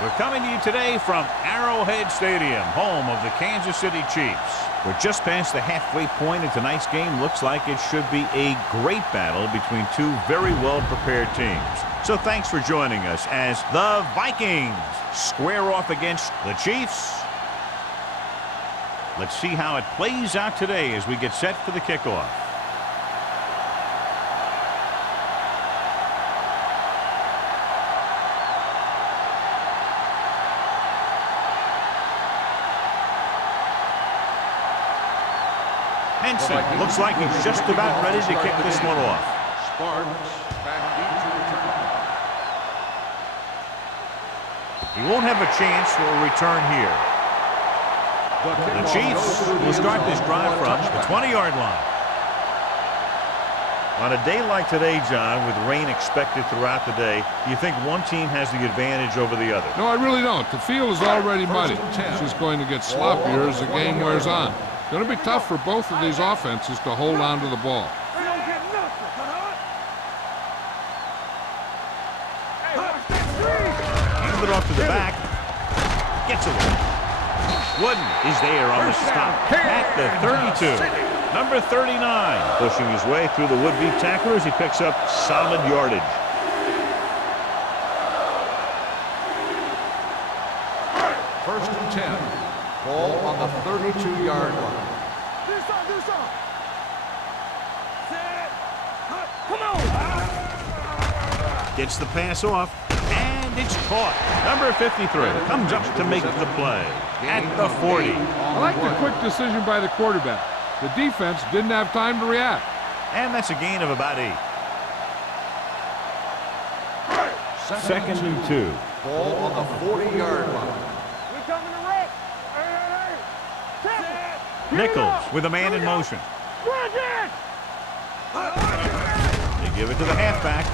We're coming to you today from Arrowhead Stadium, home of the Kansas City Chiefs. We're just past the halfway point, and tonight's game looks like it should be a great battle between two very well-prepared teams. So thanks for joining us as the Vikings square off against the Chiefs. Let's see how it plays out today as we get set for the kickoff. Henson looks like he's just about ready to kick this one off. He won't have a chance for a return here. The Chiefs will start this drive from the 20-yard line. On a day like today, John, with rain expected throughout the day, do you think one team has the advantage over the other? No, I really don't. The field is already muddy. It's just going to get sloppier as the game wears on. It's going to be tough for both of these offenses to hold on to the ball. Hands it off to the back. Gets away. Wooden is there on the stop at the 32. Number 39 pushing his way through the would-be tacklers. He picks up solid yardage. First and 10. Ball on the 32-yard line. Come on. Gets the pass off, and it's caught. Number 53 comes up to make the play at the 40. I like the quick decision by the quarterback. The defense didn't have time to react. And that's a gain of about 8. Second and 2. Ball on the 40-yard line. Nichols with a man in motion. They give it to the halfback.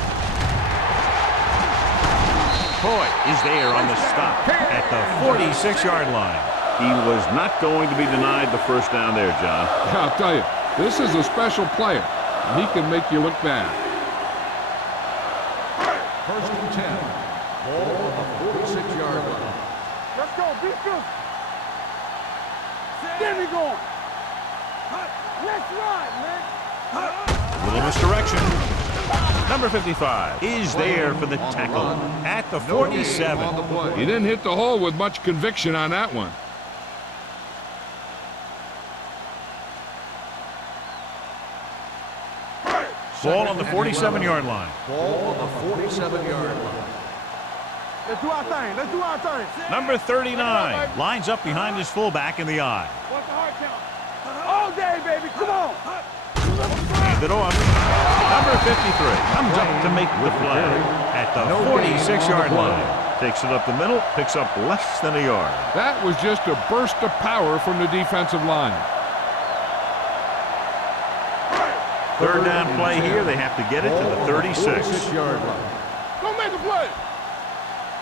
Hoyt is there on the stop at the 46-yard line. He was not going to be denied the first down there, John. Yeah, I'll tell you, this is a special player. He can make you look bad. First and 10. Ball on the 46-yard line. Let's go, be good. There we go. Let's ride, man. A little misdirection. Number 55 is there for the tackle at the 47. He didn't hit the hole with much conviction on that one. Ball on the 47-yard line. Ball on the 47-yard line. Let's do our thing. Let's do our thing. Number 39 lines up behind his fullback in the eye. What's the hard count? All day, baby. Come on. Hand it off. Number 53 comes up to make the play at the 46-yard line. Takes it up the middle, picks up less than a yard. That was just a burst of power from the defensive line. Third down play here. They have to get it to the 36. 46-yard line. Don't make a play.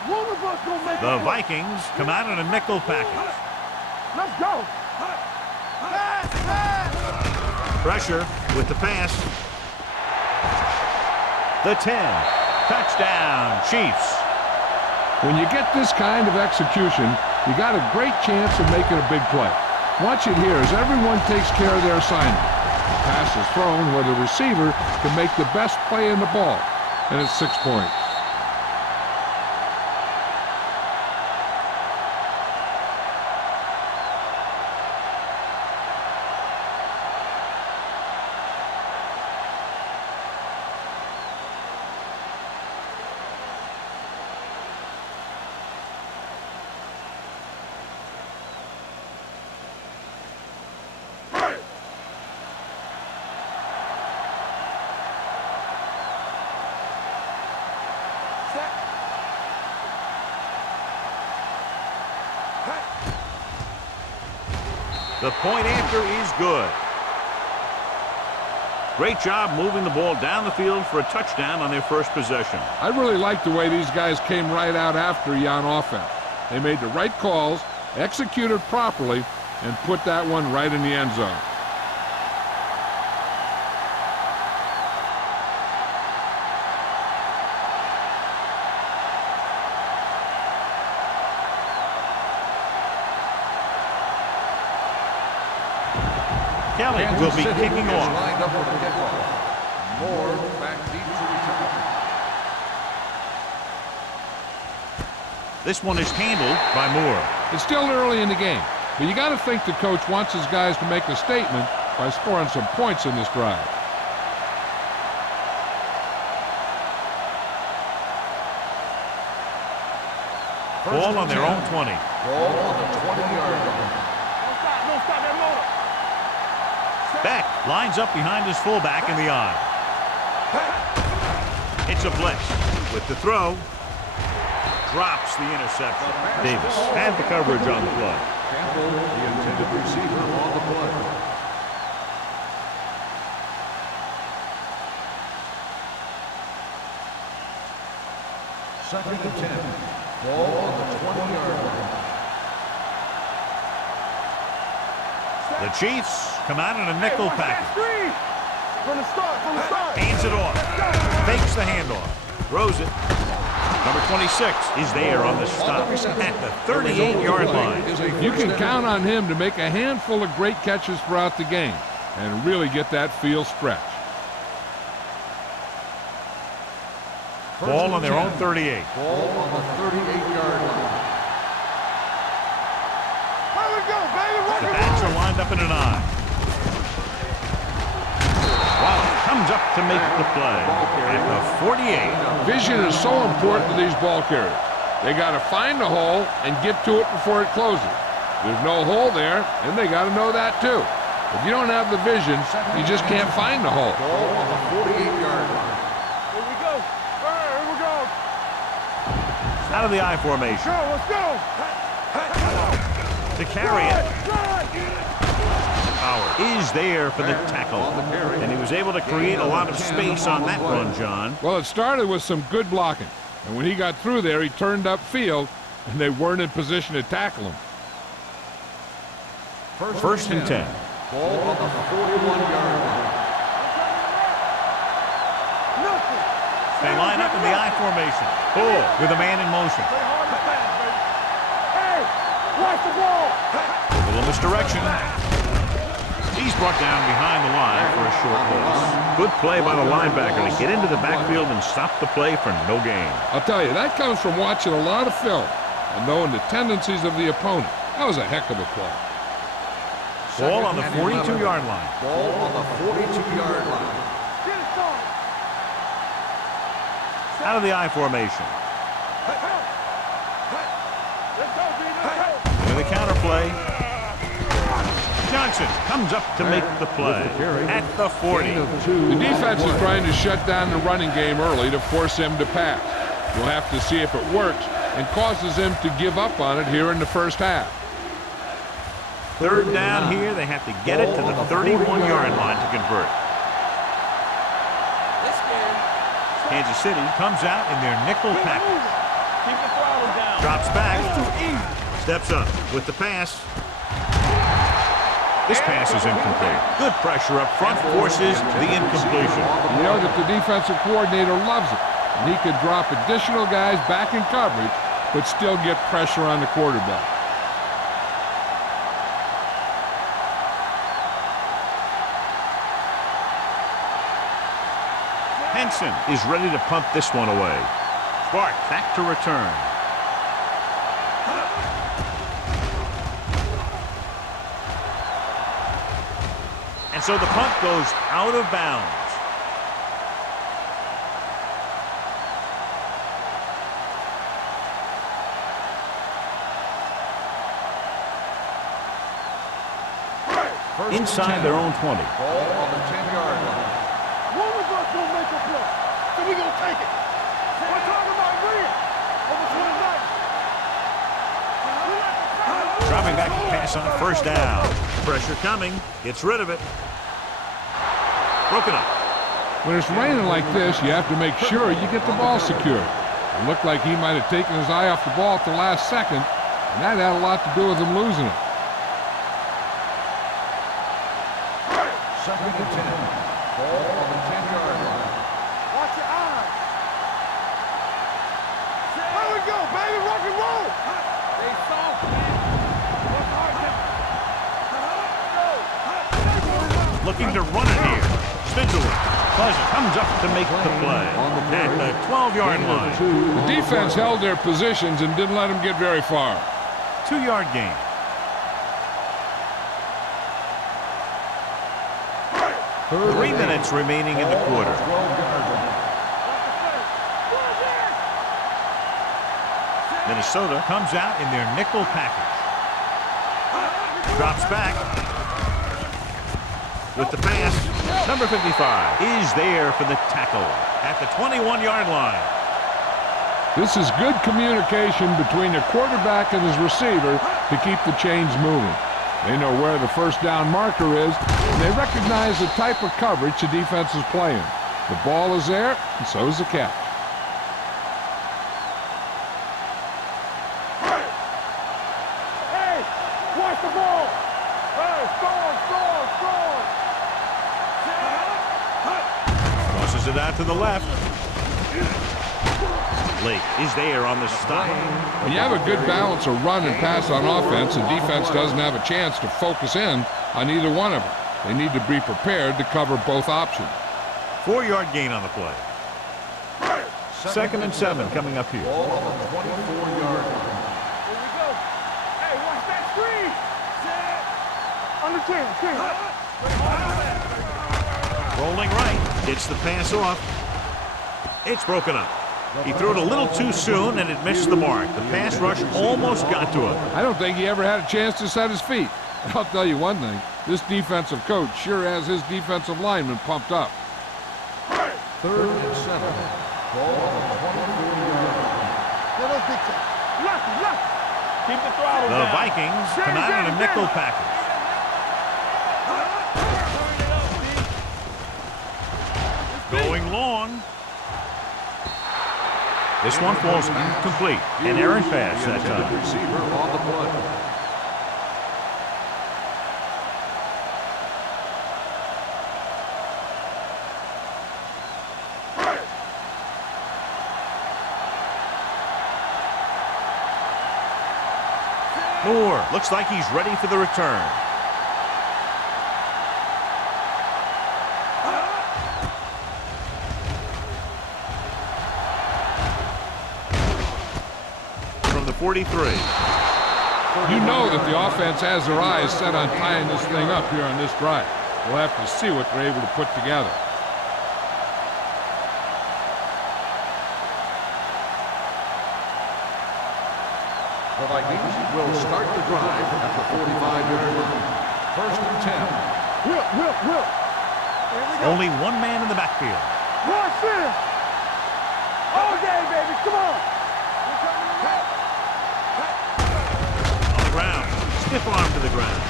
One of us gonna make The a play. Vikings come out in a nickel package. Let's go. Pressure with the pass. The 10. Touchdown, Chiefs. When you get this kind of execution, you got a great chance of making a big play. Watch it here as everyone takes care of their assignment. The pass is thrown where the receiver can make the best play in the ball, and it's 6 points. The point after is good. Great job moving the ball down the field for a touchdown on their first possession. I really like the way these guys came right out after you on offense. They made the right calls, executed properly, and put that one right in the end zone. Kelly will be kicking off. Lined up for the kickoff. Moore back deep to return. This one is handled by Moore. It's still early in the game, but you got to think the coach wants his guys to make a statement by scoring some points in this drive. Ball on their own 20. Ball on the 20-yard line. Don't stop that loader. Beck lines up behind his fullback in the eye. It's a blitz. With the throw, drops the interception. Davis had the coverage on the play. Campbell, the intended receiver on the play. Second and 10. Ball on the 20-yard line. The Chiefs come out in a nickel package. From the start. Hands it off. Fakes the handoff. Throws it. Number 26 is there on the stop at the 38-yard line. You can count on him to make a handful of great catches throughout the game and really get that field stretch. Ball on their own 38. Ball on the 38-yard line. The backs are lined up in an eye. Wow, comes up to make the play at the 48. Vision is so important to these ball carriers. They got to find the hole and get to it before it closes. There's no hole there, and they got to know that too. If you don't have the vision, you just can't find the hole. Ball on the 48-yard line. Here we go. Here we go. Out of the I formation. Let's go. To carry it. Howard is there for the tackle. And he was able to create a lot of space on that run, John. Well, it started with some good blocking. And when he got through there, he turned upfield, and they weren't in position to tackle him. First and 10. Ball on the 41-yard line. They line up in the I formation. Bull with a man in motion. Hey, watch the ball. A little misdirection. He's brought down behind the line for a short loss. Good play by the linebacker to get into the backfield and stop the play for no gain. I'll tell you, that comes from watching a lot of film and knowing the tendencies of the opponent. That was a heck of a play. Ball on the 42-yard line. Ball on the 42-yard line. Get it started. Out of the I formation. Let's go, B. Let's go. With a counter play. Johnson comes up to make the play at the 40. The defense is trying to shut down the running game early to force him to pass. We'll have to see if it works and causes him to give up on it here in the first half. Third down here. They have to get it to the 31-yard line to convert. Kansas City comes out in their nickel package. Keep the throttle down. Drops back. It's too easy. Steps up with the pass. This pass is incomplete. Good pressure up front forces the incompletion. You know that the defensive coordinator loves it. And he could drop additional guys back in coverage, but still get pressure on the quarterback. Henson is ready to punt this one away. Spark back to return. And so the punt goes out of bounds. Inside their own 20. Ball on the 10-yard line. One of us gonna make a play, so we gonna take it. We're talking about real. Over 29. Dropping back to pass on first down. Pressure coming. Gets rid of it. Broken up. When it's raining like this, you have to make sure you get the ball secured. It looked like he might have taken his eye off the ball at the last second, and that had a lot to do with him losing it. Second and 10. Ball on the 10-yard line. Watch your eyes. Here we go, baby. Rock and roll. They soft, man. Work hard, looking to run it here. Spins away. Pleasant comes up to make the play at the 12-yard line. The defense held their positions and didn't let them get very far. 2-yard gain. Three minutes remaining in the quarter. Minnesota comes out in their nickel package. Drops back with the pass. Number 55 is there for the tackle at the 21-yard line. This is good communication between the quarterback and his receiver to keep the chains moving. They know where the first down marker is, and they recognize the type of coverage the defense is playing. The ball is there, and so is the catch. Hey, watch the ball. Hey, score. Tosses it out to the left. Lake is there on the stop. When you have a good balance of run and pass on offense, the defense doesn't have a chance to focus in on either one of them. They need to be prepared to cover both options. 4-yard gain on the play. 2nd and 7 coming up here. Ball on the 24-yard line. Here we go. Hey, watch that screen. On the 10. Rolling right. Gets the pass off. It's broken up. He threw it a little too soon, and it missed the mark. The pass rush almost got to him. I don't think he ever had a chance to set his feet. I'll tell you one thing. This defensive coach sure has his defensive linemen pumped up. 3rd and 7. Ball on the 24-yard line. Look. Keep the throttle The down. Vikings come out in a nickel package. Going long. This one falls incomplete. An errant pass that time. Receiver on the play. Moore looks like he's ready for the return. From the 43. You know that the offense has their eyes set on tying this thing up here on this drive. We'll have to see what they're able to put together. The Vikings will start the drive at the 45-yard line. 1st and 10. Will. Here we go. Only one man in the backfield. Watch this. All day, baby. Come on. On the ground. Stiff arm to the ground.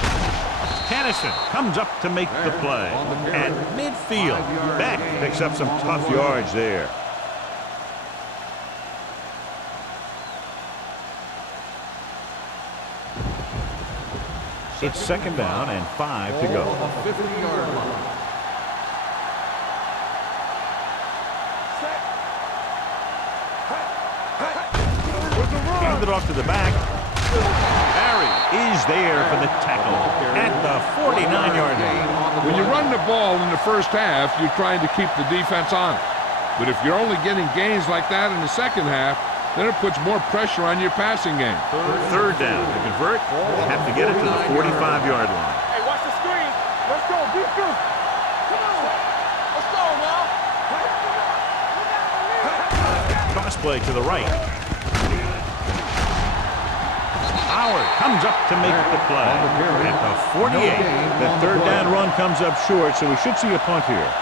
Tennison comes up to make the play. At midfield. Beck picks up some tough yards there. It's 2nd down and 5 to go. Ball on the 50-yard line. Handed off to the back. Barry is there for the tackle at the 49-yard line. When you run the ball in the first half, you're trying to keep the defense on it. But if you're only getting gains like that in the second half, then it puts more pressure on your passing game. 3rd down. To convert, they have to get it to the 45-yard line. Hey, watch the screen. Let's go. Beat you. Come on. Let's go now. Cross play to the right. Howard comes up to make the play. At the 48, the 3rd down run comes up short, so we should see a punt here.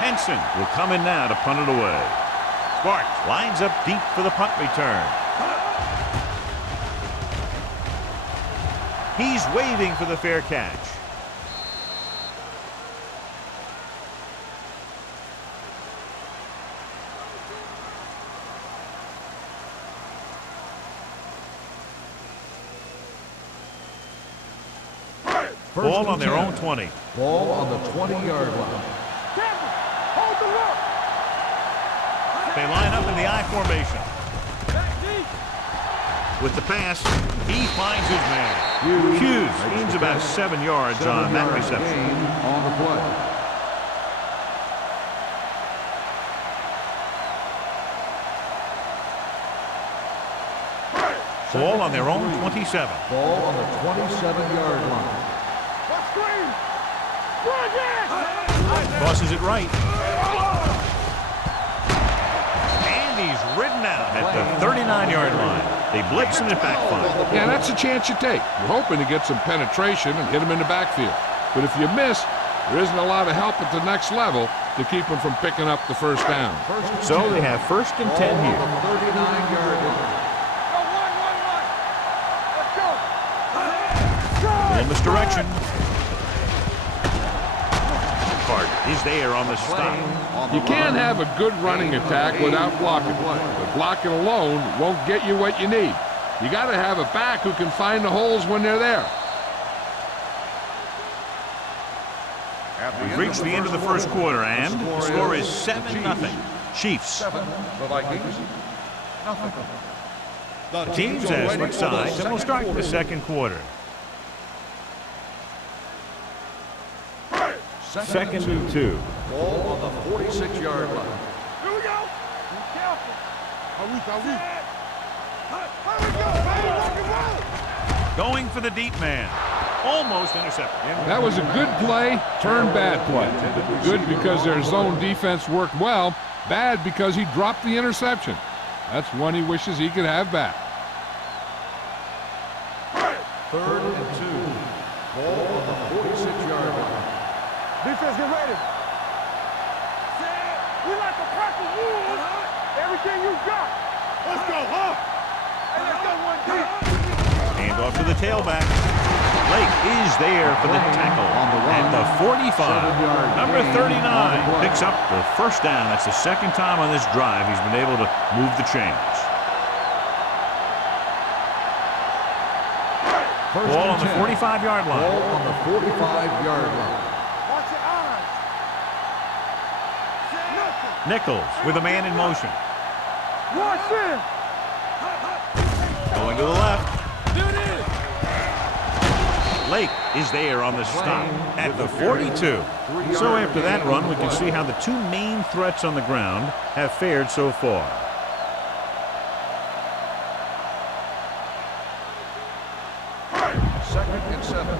Henson will come in now to punt it away. Sparks lines up deep for the punt return. He's waving for the fair catch. Ball on their own 20. Ball on the 20-yard line. They line up in the I formation. With the pass, he finds his man. Hughes gains about 7 yards on that reception. On the play. Ball on their own 27. Ball on the 27-yard line. Tosses it right. And he's ridden out at the 39-yard line. They blitz and it backfires. Yeah, that's a chance you take. You're hoping to get some penetration and hit him in the backfield. But if you miss, there isn't a lot of help at the next level to keep them from picking up the first down. So they have 1st and 10 here. 39-yard line. In misdirection. Card is there on the stop. You can't have a good running attack without blocking. But blocking alone won't get you what you need. You got to have a back who can find the holes when they're there. We've reached the end of the first quarter, and the score is 7-0. Chiefs. 7, the Vikings, nothing. The teams have switched sides, and we'll start the second quarter. 2nd and 2. Ball on the 46-yard line. Here we go. Be careful. Here we go, baby. Rock and roll. Going for the deep man. Almost intercepted. That was a good play, turned bad play. Good because their zone defense worked well, bad because he dropped the interception. That's one he wishes he could have back. 3rd and 2. Ball on the 46-yard line. Defense, get ready. We like to practice rules. Everything you got. Let's go, huh? Hey, let's go one deep. Hand off to the tailback. Blake is there for the tackle at the 45. Number 39 picks up the first down. That's the 2nd time on this drive he's been able to move the chains. Ball on the 45-yard line. Ball on the 45-yard line. Watch your eyes. Nichols with a man in motion. Watch this. Going to the left. Lake is there on the stop at the 42. So after that run, we can see how the two main threats on the ground have fared so far. Second and 7.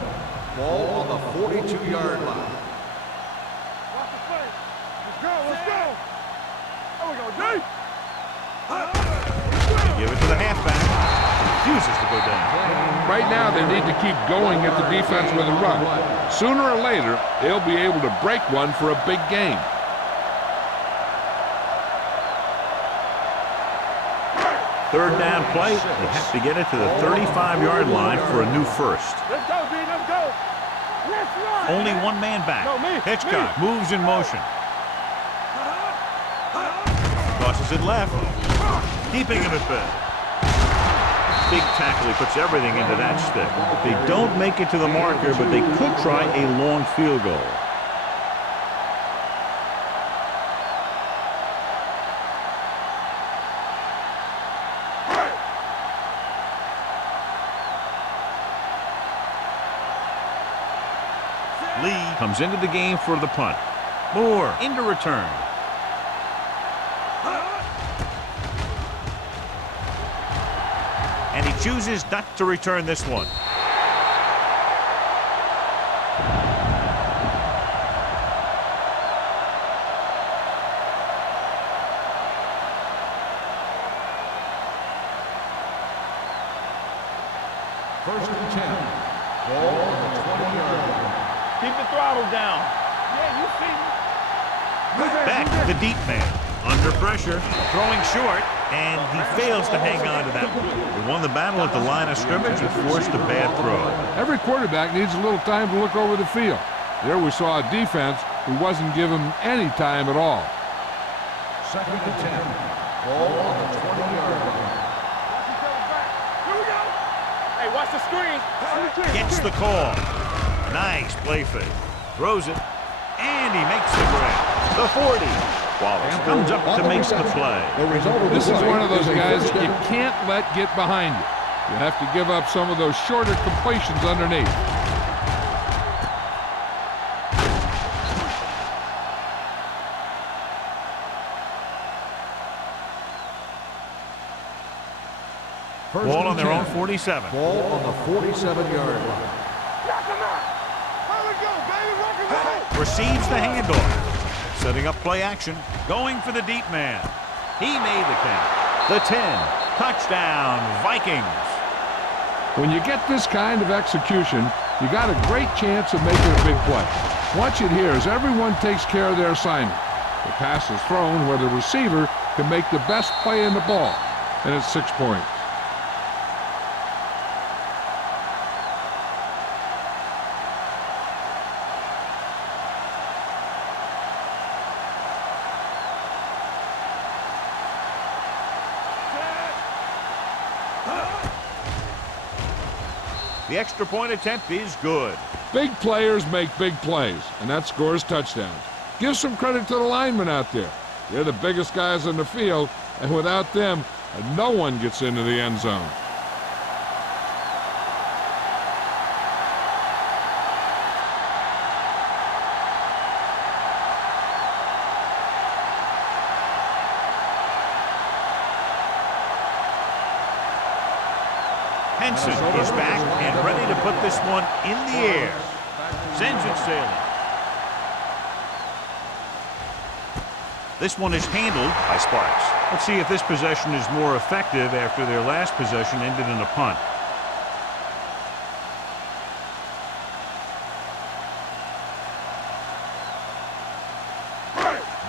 Ball on the 42-yard line. Watch the play. Let's go, let's go. There we go, deep. They give it to the halfback. Refuses to go down. Right now, they need to keep going at the defense with a run. Sooner or later, they'll be able to break one for a big game. Third down play. They have to get it to the 35-yard line for a new first. Let's go, D, let's go. Let's run. Only one man back. No, me. Hitchcock moves in motion. Tosses it left. Keeping him at bay. Big tackle. He puts everything into that stick. They don't make it to the marker, but they could try a long field goal. Lee comes into the game for the punt. Moore into return. And he chooses not to return this one. First and 10. Ball on the 20-yard line. Keep the throttle down. Yeah, you see me. Back the deep man. Under pressure, throwing short, and he fails to hang on to that one. He won the battle at the line of scrimmage and forced a bad throw. Every quarterback needs a little time to look over the field. There we saw a defense who wasn't given any time at all. Second and 10. Ball on the 20-yard line. Here we go. Hey, watch the screen. Gets the call. Nice play fake. Throws it, and he makes the grab. The 40. Wallace comes up to make the play. This is one of those guys that you can't let get behind you. You have to give up some of those shorter completions underneath. Ball on their own 47. Ball on the 47-yard line. Receives the handoff. Setting up play action. Going for the deep man. He made the catch. The 10. Touchdown, Vikings. When you get this kind of execution, you got a great chance of making a big play. Watch it here as everyone takes care of their assignment. The pass is thrown where the receiver can make the best play in the ball, and it's 6 points. The extra point attempt is good. Big players make big plays, and that scores touchdowns. Give some credit to the linemen out there. They're the biggest guys on the field, and without them, no one gets into the end zone. Henson is back and ready to put this one in the air. Sends it sailing. This one is handled by Sparks. Let's see if this possession is more effective after their last possession ended in a punt.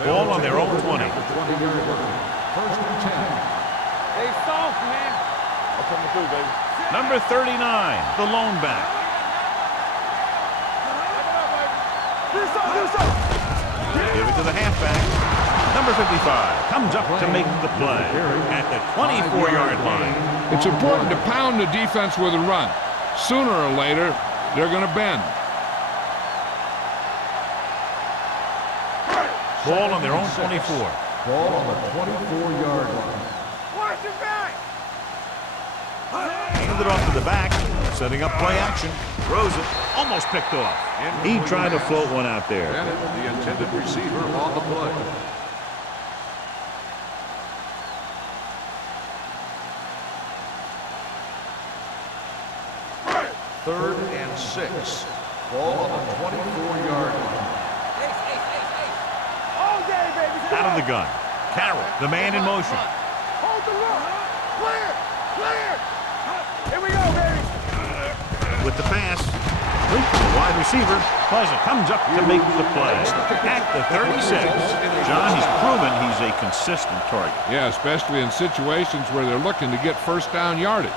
Ball on their own 20. 20-yard line. First and 10. Hey, soft, man. I'll come through, baby. Number 39, the lone back. Give it to the halfback. Number 55 comes up to make the play at the 24-yard line. It's important to pound the defense with a run. Sooner or later, they're going to bend. Ball on their own 24. Ball on the 24-yard line. Watch your back. Handed it off to the back, setting up play action. Throws it, almost picked off. He tried to float one out there. Bennett, the intended receiver, on the play. Third and 6. Ball on the 24-yard line. All day, baby. Out of the gun. Carroll, the man in motion. Hold the look. Clear. Clear. Here we go, baby. With the pass, Link to the wide receiver. Pleasant comes up to make the play. At the 36. John, he's proven he's a consistent target. Yeah, especially in situations where they're looking to get first down yardage.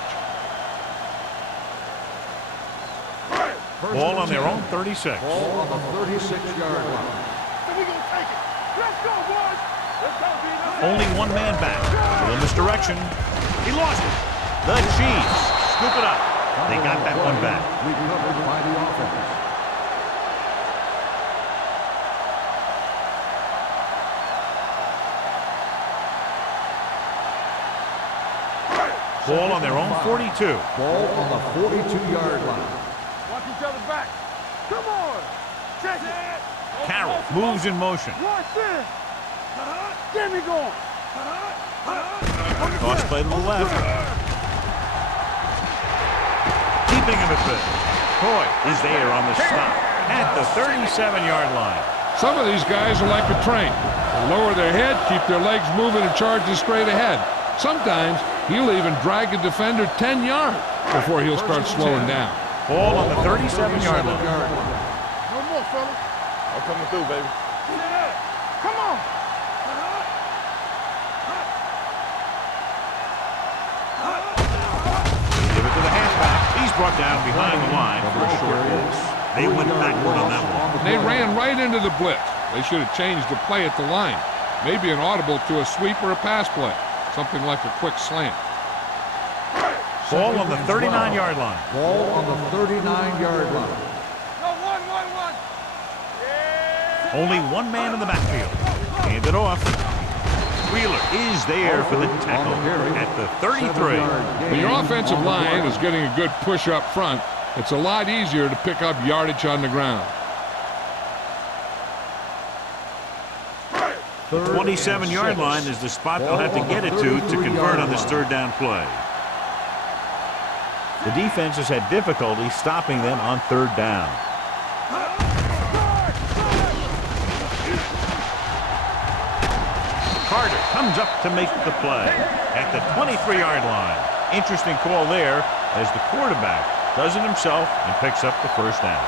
Ball on their own 36. Ball on the 36-yard line. We gonna take it. Let's go, boys. Let's go, B. Only one man back. Little misdirection. He lost it. The Chiefs scoop it up. They got that one back. Recovered by the offense. Ball on their own 42. Ball on the 42-yard line. Watch each other's back. Come on. Check it. Carroll moves in motion. Watch this. Get me going. Toss play to the left. Keeping him at bay. Coy is there on the stop at the 37-yard line. Some of these guys are like a train. They lower their head, keep their legs moving, and charge straight ahead. Sometimes he'll even drag a defender 10 yards before he'll start slowing down. Ball on the 37-yard line. No more, fellas. I'm coming through, baby. Come on. Give it to the halfback. He's brought down behind the line for a short loss. They went backward on that one. They ran right into the blitz. They should have changed the play at the line. Maybe an audible to a sweep or a pass play. Something like a quick slant. Ball on the 39-yard line. Ball on the 39-yard line. No, one. Yeah. Only one man in the backfield. Hand it off. Wheeler is there for the tackle at the 33. When your offensive line is getting a good push up front, it's a lot easier to pick up yardage on the ground. The 27-yard line is the spot they'll have to get it to convert on this third down play. The defense has had difficulty stopping them on third down. Carter comes up to make the play at the 23-yard line. Interesting call there as the quarterback does it himself and picks up the first down.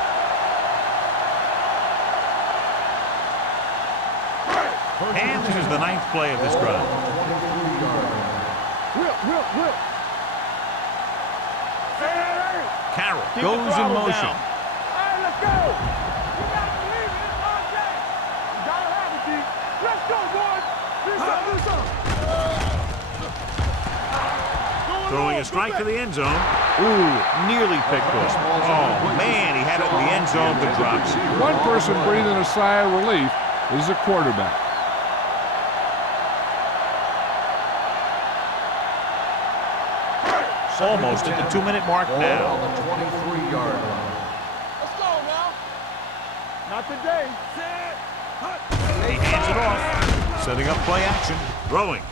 And this is the 9th play of this drive. Carroll goes in motion. Hey, let's go. You got to believe it. It's our game. You got to have it, D. Let's go, boys. Throwing a strike to the end zone. Ooh, nearly picked off. Oh, man, he had it in the end zone but dropped it. One person breathing a sigh of relief is the quarterback. Almost at the 2-minute mark now. On the 23-yard line. Let's go now. Not today. He hands it off. Setting up play action. Throwing.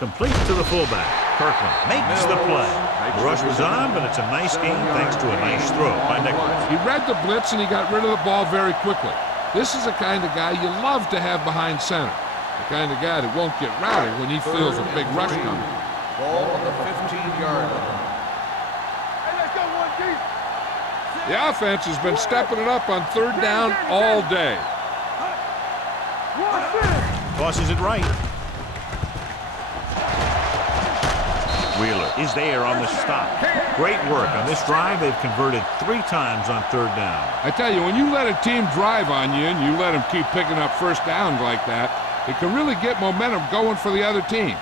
Complete to the fullback. Kirkland makes the play. The rush was on, but it's a nice game thanks to a nice throw by Nichols. He read the blitz and he got rid of the ball very quickly. This is the kind of guy you love to have behind center. The kind of guy that won't get rattled when he feels a big rush coming. Ball on the 15-yard line. Hey, let's go, 1 deep. The offense has been stepping it up on third down all day. Tosses it right. Wheeler is there on the stop. Great work on this drive. They've converted 3 times on third down. I tell you, when you let a team drive on you and you let them keep picking up first downs like that, it can really get momentum going for the other team.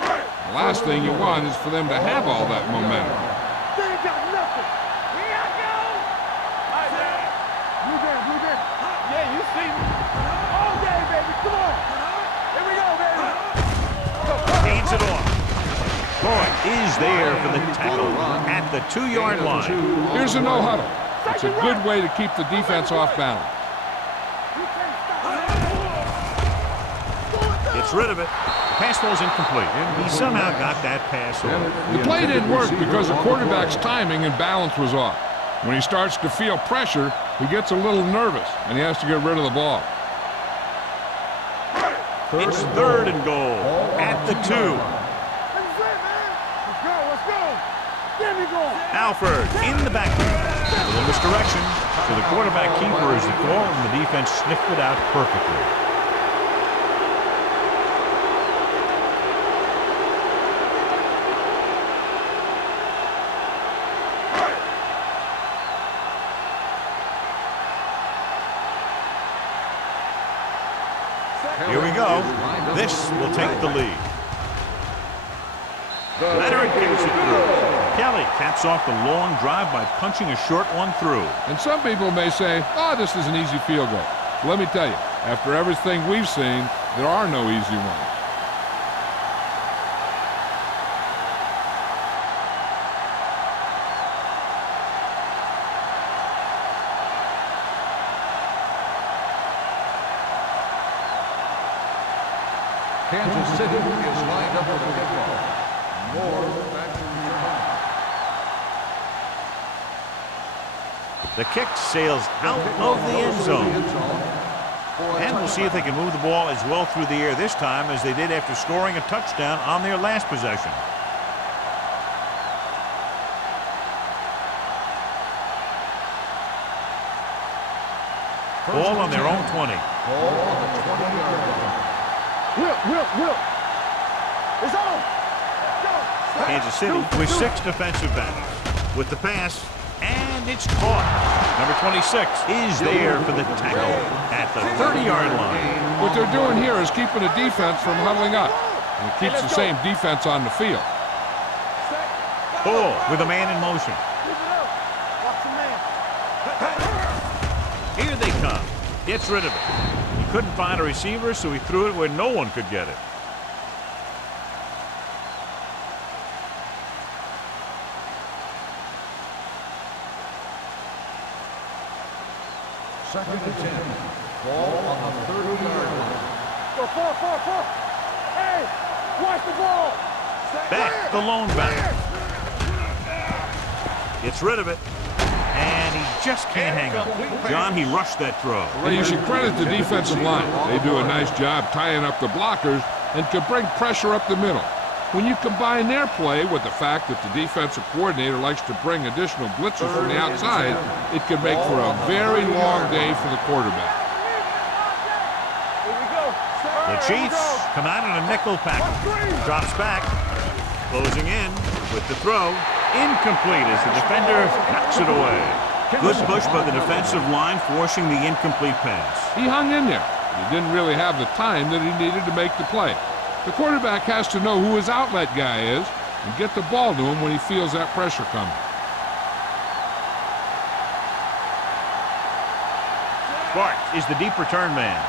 The last thing you want is for them to have all that momentum. They ain't got nothing. Here I go. All right, man. Blue band. Yeah, you see me. All day, baby. Come on. Here we go, baby. Hands it off. Boyd is there for the tackle at the 2-yard line. Here's a no huddle. It's a good way to keep the defense off balance. Gets rid of it. The pass ball's incomplete. He somehow got that pass off. The play didn't work because the quarterback's timing and balance was off. When he starts to feel pressure, he gets a little nervous, and he has to get rid of the ball. It's 3rd and goal at the 2. Let's go. There we go. Alford in the backfield. A little misdirection. So the quarterback keeper is the call, and the defense sniffed it out perfectly. Here we go. This will take the lead. Leonard kicks it through. Kelly caps off the long drive by punching a short one through. And some people may say, oh, this is an easy field goal. Let me tell you, after everything we've seen, there are no easy ones. Kansas City is lined up with the kickoff. Moore back to the The kick sails out of the end zone. And we'll see if they can move the ball as well through the air this time as they did after scoring a touchdown on their last possession. Ball on their own 20. ball on the 20-yard line. Will. It's on. Go. Kansas City with 6 defensive backs. With the pass, and it's caught. Number 26 is there for the tackle at the 30-yard line. What they're doing here is keeping the defense from huddling up. And it keeps the same defense on the field. Ball with a man in motion. Keep it up. Watch the man. Here they come. Gets rid of it. He couldn't find a receiver, so he threw it where no one could get it. Second and 10. Ball on the 30-yard line. Go, 4. Hey, watch the ball. Back, the lone back. Gets rid of it. And he just can't hang up. John, he rushed that throw. Well, you should credit the defensive line. They do a nice job tying up the blockers and can bring pressure up the middle. When you combine their play with the fact that the defensive coordinator likes to bring additional blitzers from the outside, it can make for a very long day for the quarterback. The Chiefs come out in a nickel package. Drops back. Closing in with the throw. Incomplete as the defender knocks it away. Good push by the defensive line, forcing the incomplete pass. He hung in there. He didn't really have the time that he needed to make the play. The quarterback has to know who his outlet guy is and get the ball to him when he feels that pressure coming. Bart is the deep return man.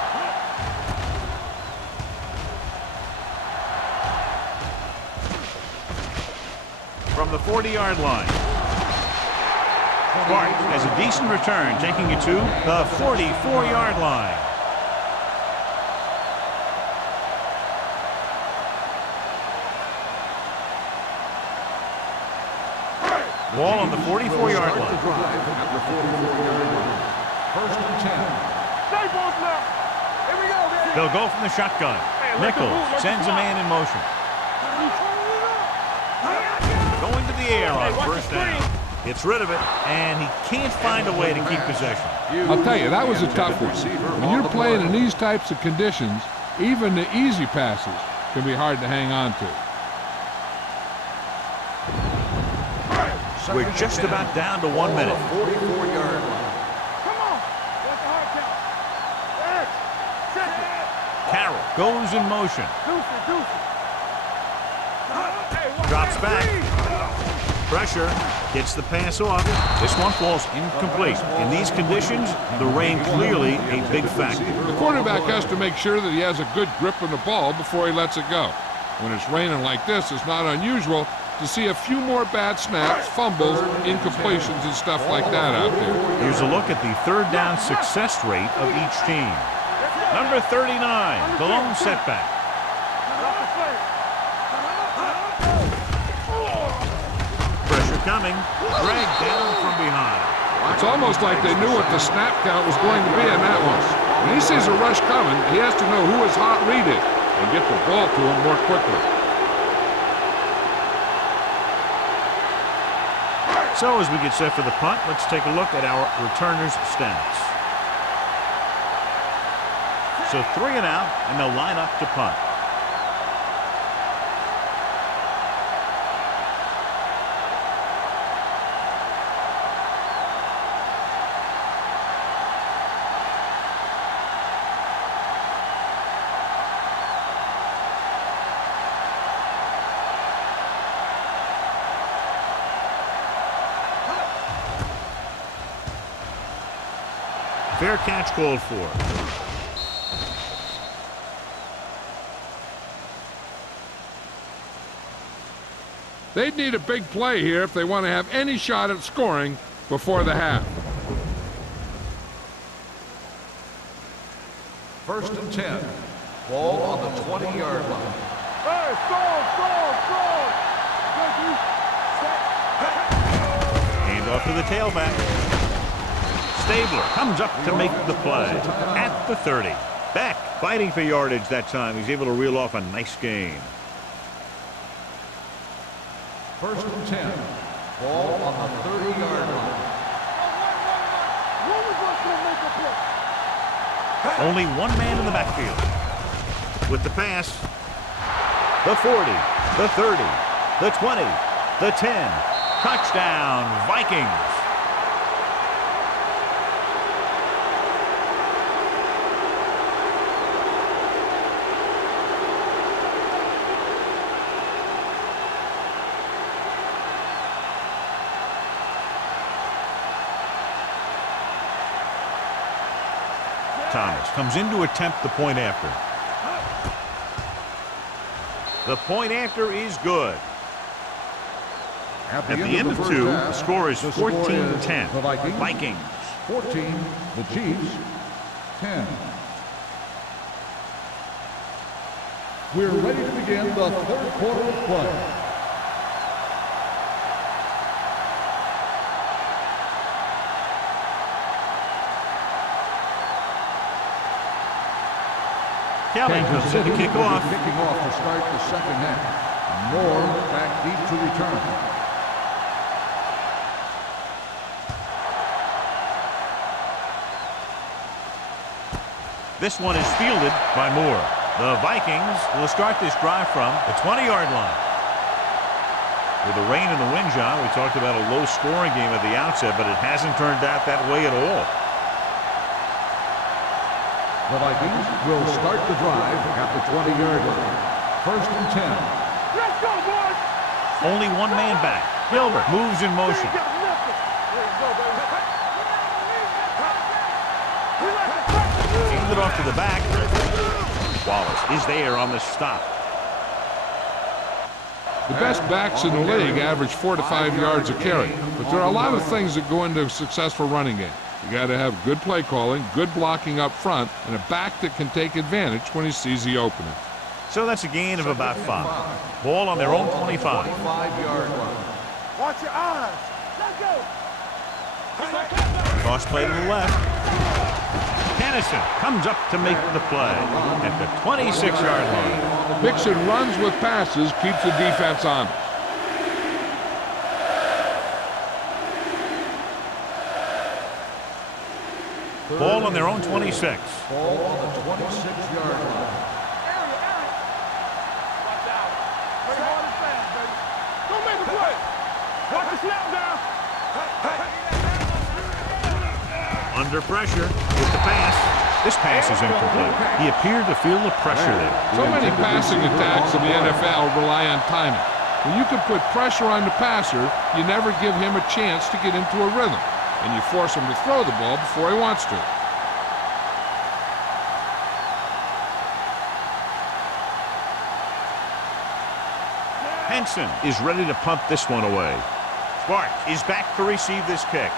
From the 40-yard line. Bart has a decent return, taking it to the 44-yard line. Ball on the 44-yard line. First and 10. Stay both left. Here we go, man. They'll go from the shotgun. Nichols sends a man in motion. Going to the air on first down. Gets rid of it, and he can't find a way to keep possession. I'll tell you, that was a tough one. When you're playing in these types of conditions, even the easy passes can be hard to hang on to. We're just about down to 1 minute. 44-yard line. Come on. What's the hard count? Check it. Carroll goes in motion. Deuce it. Drops back. Pressure. Gets the pass off. This one falls incomplete. In these conditions, the rain clearly a big factor. The quarterback has to make sure that he has a good grip on the ball before he lets it go. When it's raining like this, it's not unusual to see a few more bad snaps, fumbles, incompletions, and stuff like that out there. Here's a look at the third down success rate of each team. Number 39, the lone setback. Pressure coming, dragged down from behind. It's almost like they knew what the snap count was going to be in that one. When he sees a rush coming, he has to know who his hot read is and get the ball to him more quickly. So as we get set for the punt, let's take a look at our returners' stats. So 3 and out, and they'll line up to punt. Fair catch called for. They'd need a big play here if they want to have any shot at scoring before the half. First and 10. Ball on the 20-yard line. Hey, score. Hand off to the tailback. Stabler comes up to make the play at the 30. Back, fighting for yardage that time. He's able to reel off a nice gain. First and 10. Ball on the 30-yard line. Only one man in the backfield. With the pass, the 40, the 30, the 20, the 10. Touchdown, Vikings. Thomas comes in to attempt the point after. The point after is good. At the end of first 2, half, the score is the score 14-10. is the Vikings. 14, the Chiefs, 10. We're ready to begin the third quarter of play. Kelly comes in to kick off. Kicking off to start the second half. Moore back deep to return. This one is fielded by Moore. The Vikings will start this drive from the 20-yard line. With the rain and the wind, John, we talked about a low-scoring game at the outset, but it hasn't turned out that way at all. The Vikings will start the drive at the 20-yard line. First and 10. Let's go, boys. Only one man back. Gilbert moves in motion. We got nothing. There you go, baby. We like to practice. Hands it off to the back. Wallace is there on the stop. The best backs in the league average 4 to 5 yards a carry, but there are a lot of things that go into a successful running game. You got to have good play calling, good blocking up front, and a back that can take advantage when he sees the opening. So that's a gain of about 5. Ball on their own 25. 25-yard line. Watch your eyes. Let's go. Cross play to the left. Kennison comes up to make the play at the 26-yard line. Mixing runs with passes keeps the defense honest. Ball on their own 26. Ball on the 26-yard line. Watch out. Play hard and fast, baby. Don't make a play. Watch the snap down. Under pressure with the pass. This pass is incomplete. He appeared to feel the pressure there. So many passing attacks in the NFL rely on timing. When you can put pressure on the passer, you never give him a chance to get into a rhythm, and you force him to throw the ball before he wants to. Henson is ready to punt this one away. Clark is back to receive this kick.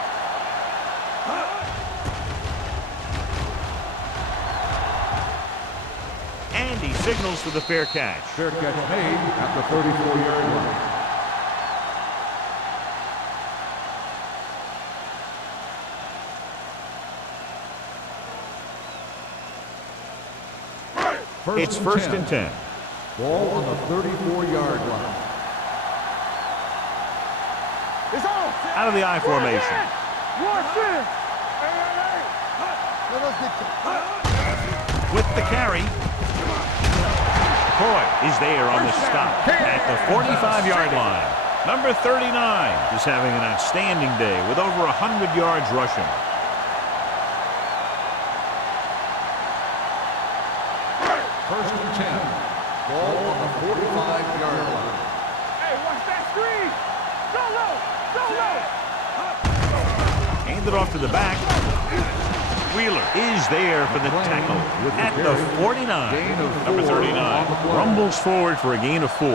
And he signals for the fair catch. Fair catch made at the 34-yard line. It's first and 10. Ball on the 34-yard line. It's on. Out of the I formation. Watch this. Hey. Let us get to With the carry. Coy is there on the stop at the 45-yard line. Number 39 is having an outstanding day with over 100 yards rushing. First and 10. Ball on the 45-yard line. Hey, watch that screen. Go low. Hand it off to the back. Wheeler is there for the tackle at the 49. Number 39 rumbles forward for a gain of 4.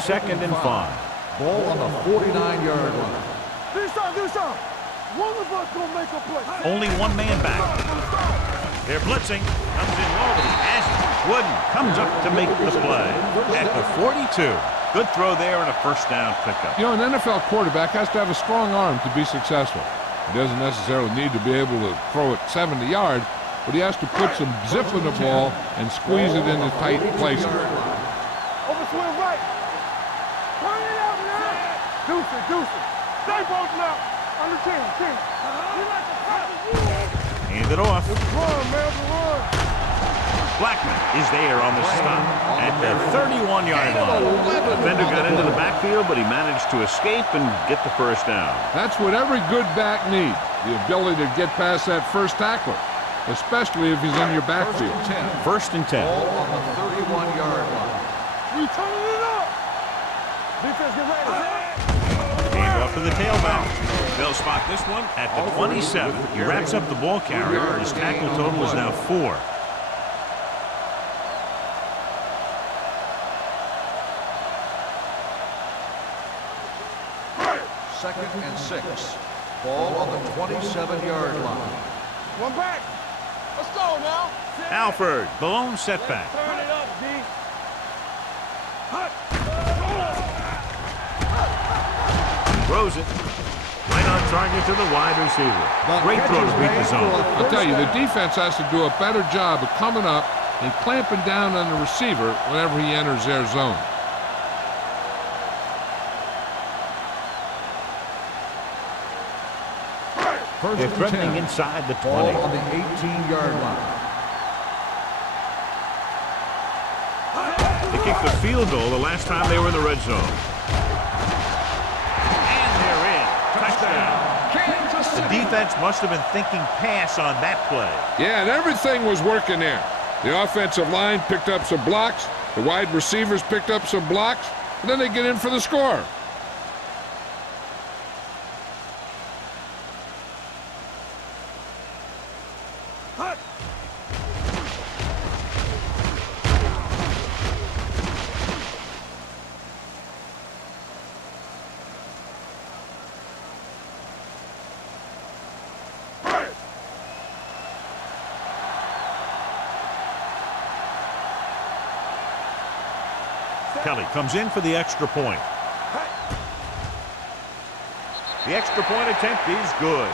Second and 5. Ball on the 49-yard line. Do something. One of us gonna make a play. Only one man back. They're blitzing. Comes in low, but he has it. Wooden comes up to make the play at the 42. Good throw there and a first down pickup. You know, an NFL quarterback has to have a strong arm to be successful. He doesn't necessarily need to be able to throw it 70 yards, but he has to put some zip in the ball and squeeze it into tight places. Over swing right. Turn it out now. Deuce it. Stay bolting out. On the 10. We like to practice. Hand it off. Run, man. Run. Blackman is there on the stop at the 31-yard line. The defender got into the backfield, but he managed to escape and get the first down. That's what every good back needs, the ability to get past that first tackler, especially if he's in your backfield. First and 10. Ball on the 31-yard line. We turning it up. Defense get ready. off to the tailback. They'll spot this one at the 27. He wraps up the ball carrier. His tackle total is now 4. Second and 6. Ball on the 27-yard line. One back. Let's go now. Alford, the lone setback. Turn it up, D. Throws it. Right on target to the wide receiver. Great throw to beat the zone. I'll tell you, the defense has to do a better job of coming up and clamping down on the receiver whenever he enters their zone. First They're and threatening 10. inside the 20. Ball on the 18-yard line. They kicked the field goal the last time they were in the red zone. And they're in. Touchdown. Kansas The City. defense must have been thinking pass on that play. Yeah, and everything was working there. The offensive line picked up some blocks, the wide receivers picked up some blocks, and then they get in for the score. Kelly comes in for the extra point. The extra point attempt is good.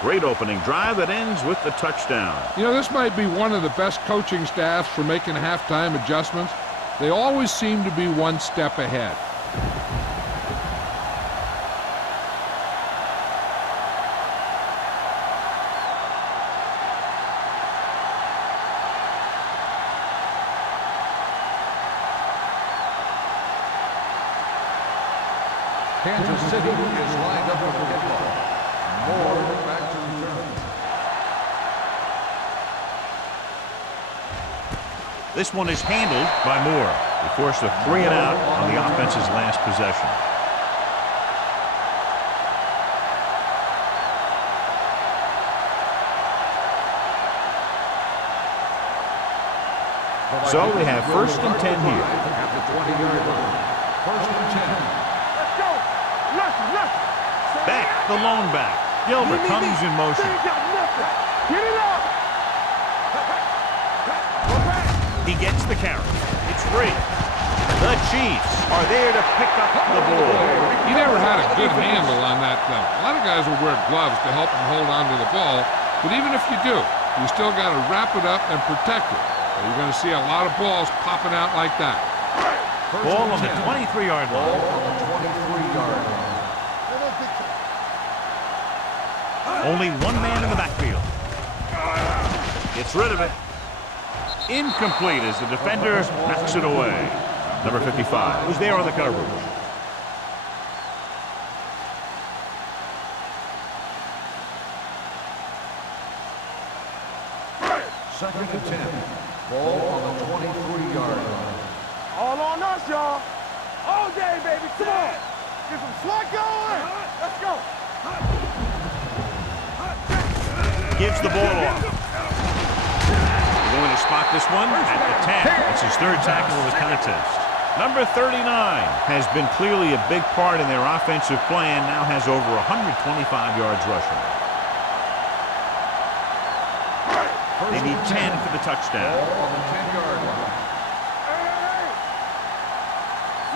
Great opening drive that ends with the touchdown. You know, this might be one of the best coaching staffs for making halftime adjustments. They always seem to be one step ahead. Kansas City is lined up with the kickoff. Moore back to return. This one is handled by Moore. He forced a 3 and out on the offense's last possession. So we have 1st and 10 here. At the 20-yard line. 1st and 10. Let's go. Listen. Back, the lone back. Gilbert comes in motion. They got nothing. Get it up. He gets the carry. It's free. The Chiefs are there to pick up the ball. He never had a good handle on that thing. A lot of guys will wear gloves to help him hold on to the ball, but even if you do, you still got to wrap it up and protect it. Or you're going to see a lot of balls popping out like that. Ball on the 23-yard Ball line. on the 23-yard line. Only one man in the backfield. Gets rid of it. Incomplete as the defender knocks it away. Number 55 was there on the coverage. Second and 10. Ball on the 23-yard line. All on us, y'all. All day, baby. Come on. Get some slack going. Let's go. Gives the ball off. Going to spot this one at the 10. It's his 3rd tackle of the contest. Number 39 has been clearly a big part in their offensive plan. Now has over 125 yards rushing. They need 10 for the touchdown. Ball on the 10-yard line.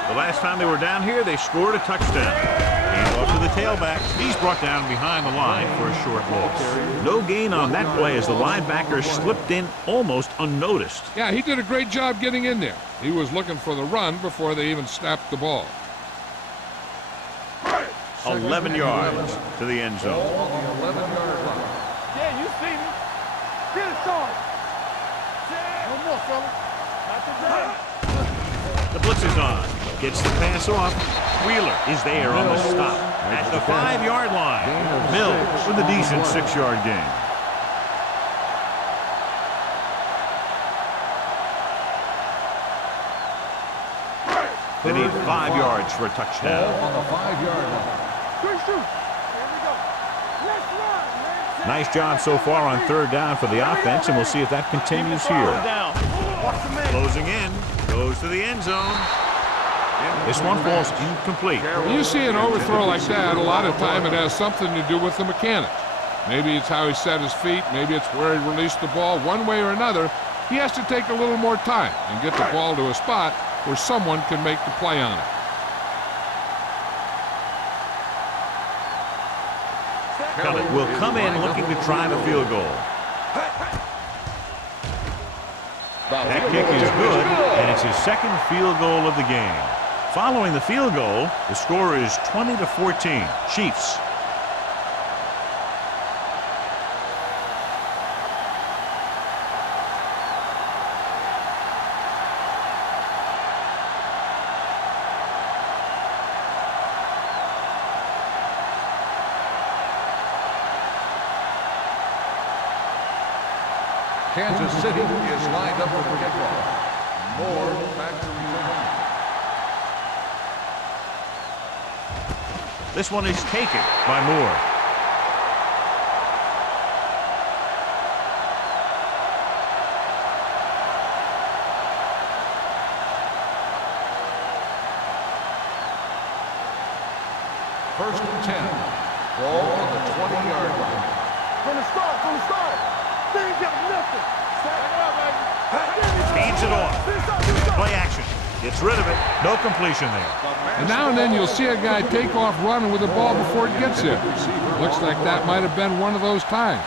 The last time they were down here, they scored a touchdown. Hand off to the tailback. He's brought down behind the line for a short loss. No gain on that play as the linebacker slipped in almost unnoticed. Yeah, he did a great job getting in there. He was looking for the run before they even snapped the ball. 11 yards to the end zone. Ball on the 11-yard line. Yeah, you see me. Get it started. No more, fella. Not today. The blitz is on. Gets the pass off. Wheeler is there on the stop at the 5-yard line. Mills with a decent 6-yard gain. They need 5 yards for a Ball touchdown. on the 5-yard line. Good shoot. Here we go. Let's run, man. Nice job so far on third down for the offense, and we'll see if that continues here. Watch the man. Closing in, goes to the end zone. This one falls incomplete. When you see an overthrow like that, a lot of time it has something to do with the mechanics. Maybe it's how he set his feet, maybe it's where he released the ball. One way or another, he has to take a little more time and get the ball to a spot where someone can make the play on it. Kellett will come in looking to try the field goal. That kick is good, and it's his second field goal of the game. Following the field goal, the score is 20-14, Chiefs. Kansas City is lined up for the kickoff. Moore back to return. This one is taken by Moore. First and 10. Ball on the 20-yard line. From the start. They ain't got nothing. Set it up, baby. Hands it off. Play action. Gets rid of it. No completion there. And now and then you'll see a guy take off running with the ball before it gets there. Looks like that might have been one of those times.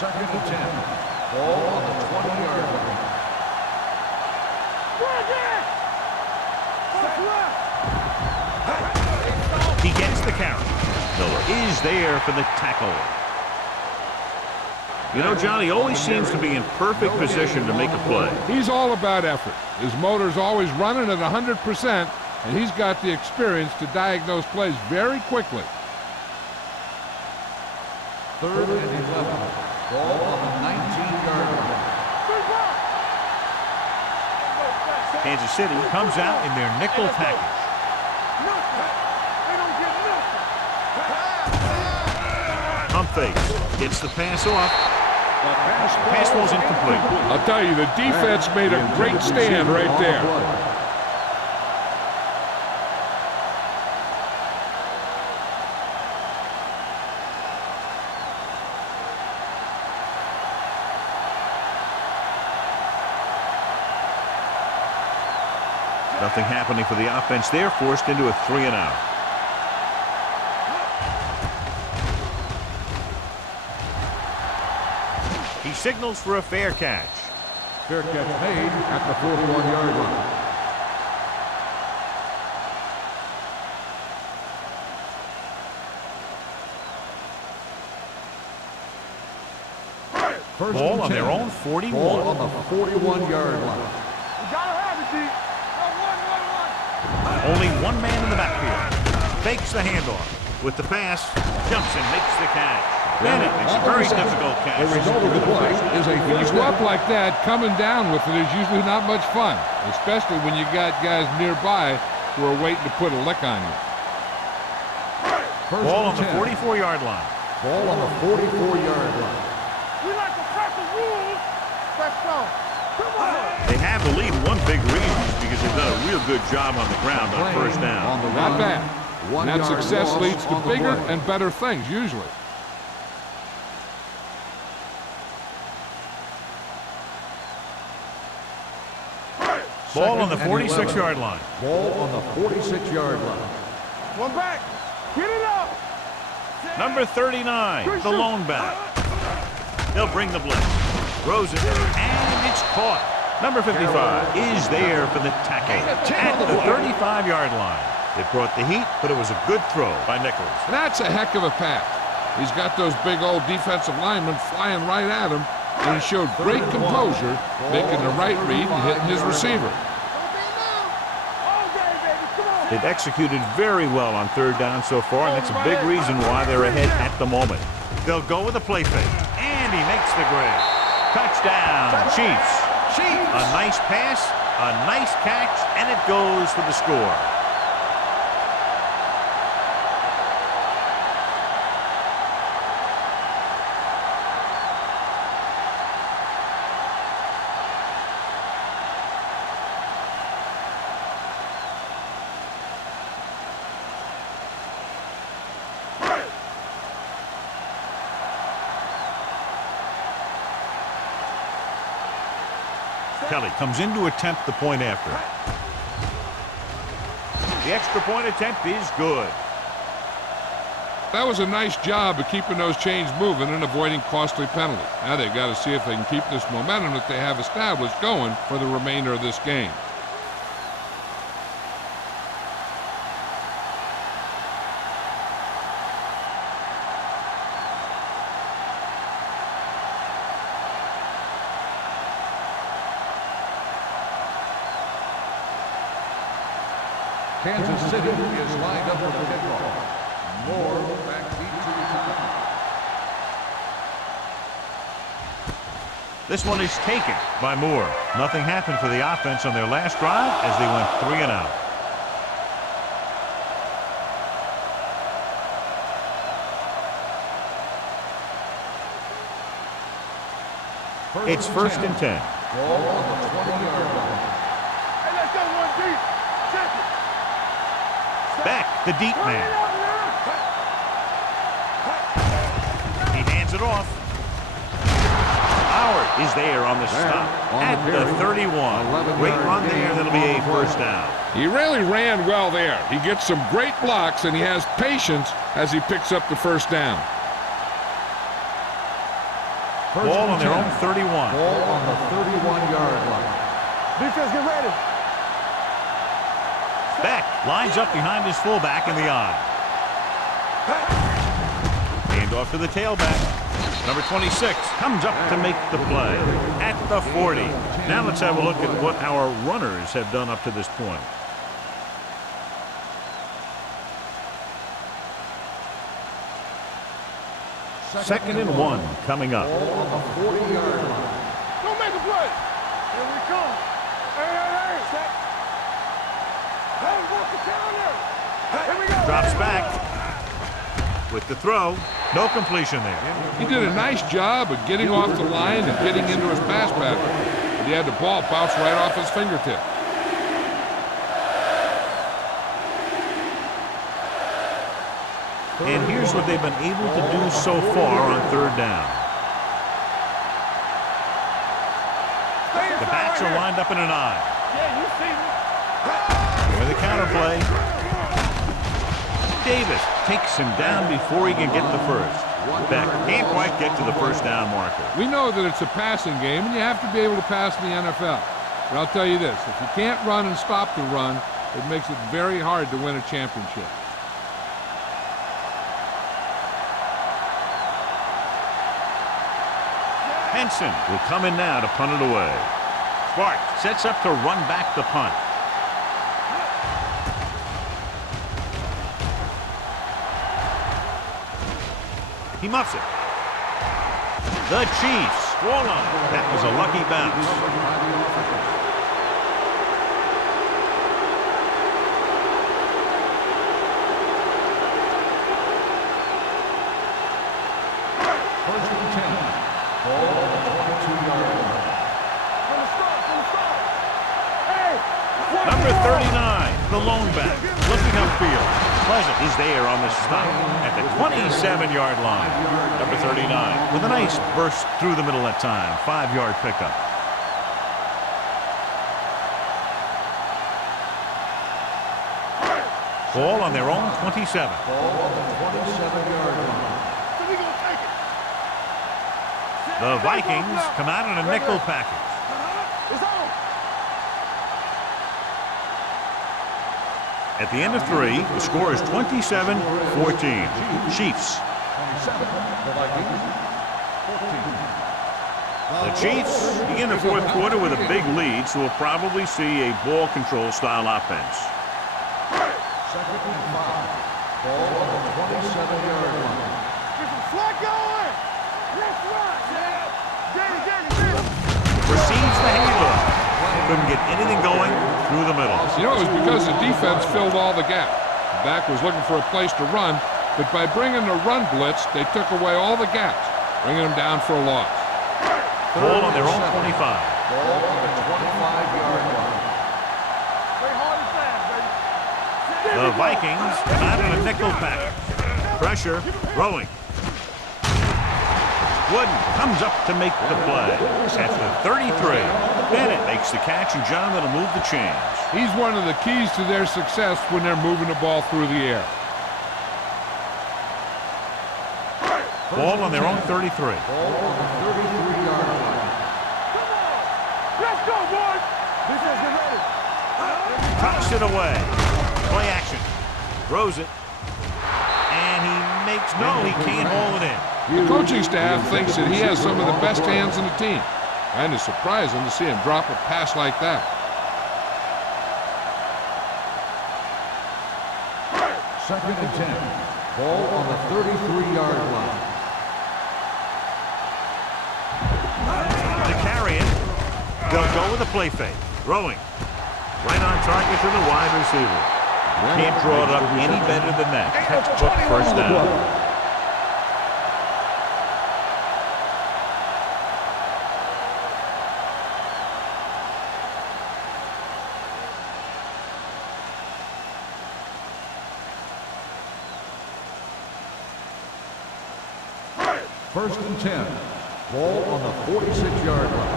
Second and 10. Ball on the 20-yard line. He gets the carry. Miller is there for the tackle. You know, Johnny always seems to be in perfect position to make a play. He's all about effort. His motor's always running at 100%, and he's got the experience to diagnose plays very quickly. Third and 11. Ball on the 19-yard line. Kansas City comes out in their nickel package. Pump fake. Gets the pass off. Pass was incomplete. I'll tell you, the defense made a great stand right there. Nothing happening for the offense there, forced into a 3-and-out. He signals for a fair catch. Fair catch made at the 41-yard line. First Ball and on 10. their own 41. Ball on the 41-yard line. You gotta have it, D. Only one man in the backfield. Fakes the handoff. With the pass, jumps and makes the catch. Bennett makes a very difficult catch. The result of the play is a When you first go down. up like that, coming down with it is usually not much fun, especially when you got guys nearby who are waiting to put a lick on you. First Ball on and the 10. 44-yard line. Ball on the 44-yard line. We like to press the rules. Let's go. Come on. They have the lead. One big reason is because they've done a real good job on the ground on first On down. the Not run. bad. 1 And that yard success loss leads to on the bigger play. and better things, usually. Ball on the Second and 46-yard line. Ball on the 46-yard line. One back. Get it up. Number 39, the lone back. They'll bring the blitz. Throws it, and it's caught. Number 55 is there for the tackle at the 35-yard line. It brought the heat, but it was a good throw by Nichols. That's a heck of a pass. He's got those big old defensive linemen flying right at him, and he showed great composure, making the right read and hitting his receiver. All day, baby. Come on. They've executed very well on third down so far, and that's a big reason why they're ahead at the moment. They'll go with a play fake, and he makes the grab. Touchdown, Chiefs. A nice pass, a nice catch, and it goes for the score. Kelly comes in to attempt the point after. The extra point attempt is good. That was a nice job of keeping those chains moving and avoiding costly penalties. Now they've got to see if they can keep this momentum that they have established going for the remainder of this game. Kansas City is lined up for the kickoff. Moore back deep to return. This one is taken by Moore. Nothing happened for the offense on their last drive as they went 3 and out. It's 1st and 10. Ball on the 20-yard line. Hey, let's go one deep. Check it. Back, the deep man. He hands it off. Howard is there on the stop at the 31. Great run there. That'll be a 1st down. He really ran well there. He gets some great blocks, and he has patience as he picks up the 1st down. Ball on their own 31. Ball on the 31-yard line. Defense, get ready. Beck lines up behind his fullback in the eye. Hand off to the tailback. Number 26 comes up to make the play at the 40. Now let's have a look at what our runners have done up to this point. Second and 1 coming up. Ball on the 40-yard line. Don't make a play. Here we come. Hey. Set. Hey, walk the counter. Here we go. Drops back with the throw. No completion there. He did a nice job of getting off the line and getting into his pass pattern. But he had the ball bounce right off his fingertip. And here's what they've been able to do so far on 3rd down. The backs are lined up in an eye. Yeah, you see me. With the counter play. Davis takes him down before he can get the 1st. Beck can't quite get to the 1st down marker. We know that it's a passing game, and you have to be able to pass in the NFL. But I'll tell you this, if you can't run and stop the run, it makes it very hard to win a championship. Henson will come in now to punt it away. Spark sets up to run back the punt. He muffs it. The Chiefs score on it. That was a lucky bounce. Number 39, the lone back, looking upfield. Pleasant is there on the stop at the 27-yard line. Number 39 with a nice burst through the middle that time. 5-yard pickup. Ball on their own 27. Ball on the 27-yard line. So we gonna take it. The Vikings come out in a nickel package. It's on. At the end of 3, the score is 27-14. Chiefs. 27, the Vikings, 14. The Chiefs begin the 4th quarter with a big lead, so we'll probably see a ball control style offense. 2nd and 5. Ball on the 27-yard line. Get some slack going. Let's run. Get it. couldn't get anything going through the middle. You know, it was because the defense filled all the gaps. The back was looking for a place to run, but by bringing the run blitz, they took away all the gaps, bringing them down for a loss. Ball on their own 25. Ball on the 25-yard line. The Vikings come out in a nickel pack. Pressure, throwing. Wooden comes up to make the play. At the 33, Bennett makes the catch, and John, that'll move the chains. He's one of the keys to their success when they're moving the ball through the air. Ball on their own 33. Ball on the 33-yard line. Let's go, boys. This is ready. Tucks it away. Play action. Throws it. And he makes no, he can't haul it in. The coaching staff thinks that he has some of the best hands in the team. And it's surprising to see him drop a pass like that. Second and 10. Ball on the 33-yard line. To carry it. They'll go with a play fake. Throwing. Right on target to the wide receiver. Can't draw it up any better than that. Textbook first down. First and 10. Ball on the 46-yard line.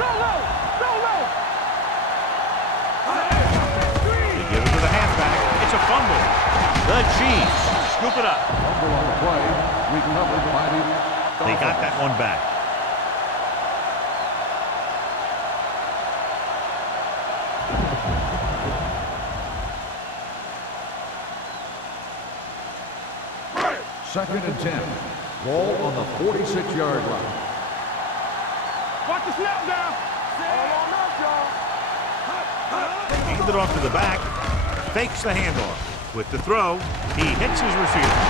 Go low. Go low. They give it to the halfback. It's a fumble. The Chiefs scoop it up. Fumble on the play. Recovered by the Dolphins. They got that one back. Second and 10. Ball on the 46-yard line. Watch the snap down. All on up, y'all. Hand it off to the back. Fakes the handoff. With the throw, he hits his receiver.